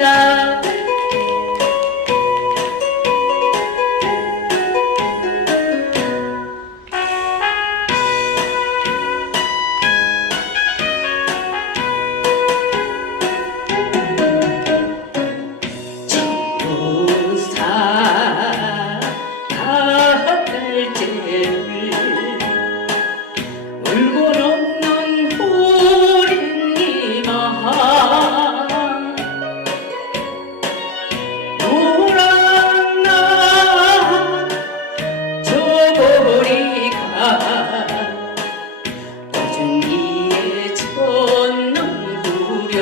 vida. 승리의 전능 부려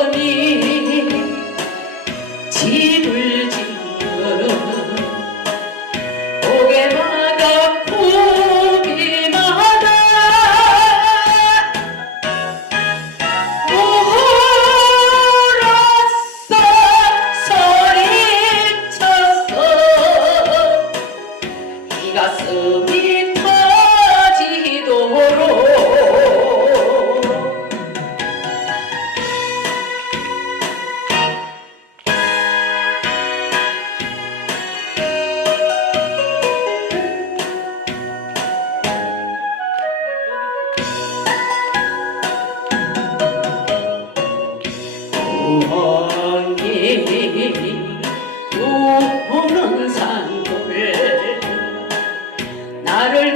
왕건이 집을 지어 고개마다 고 Amen. 나를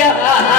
Yeah.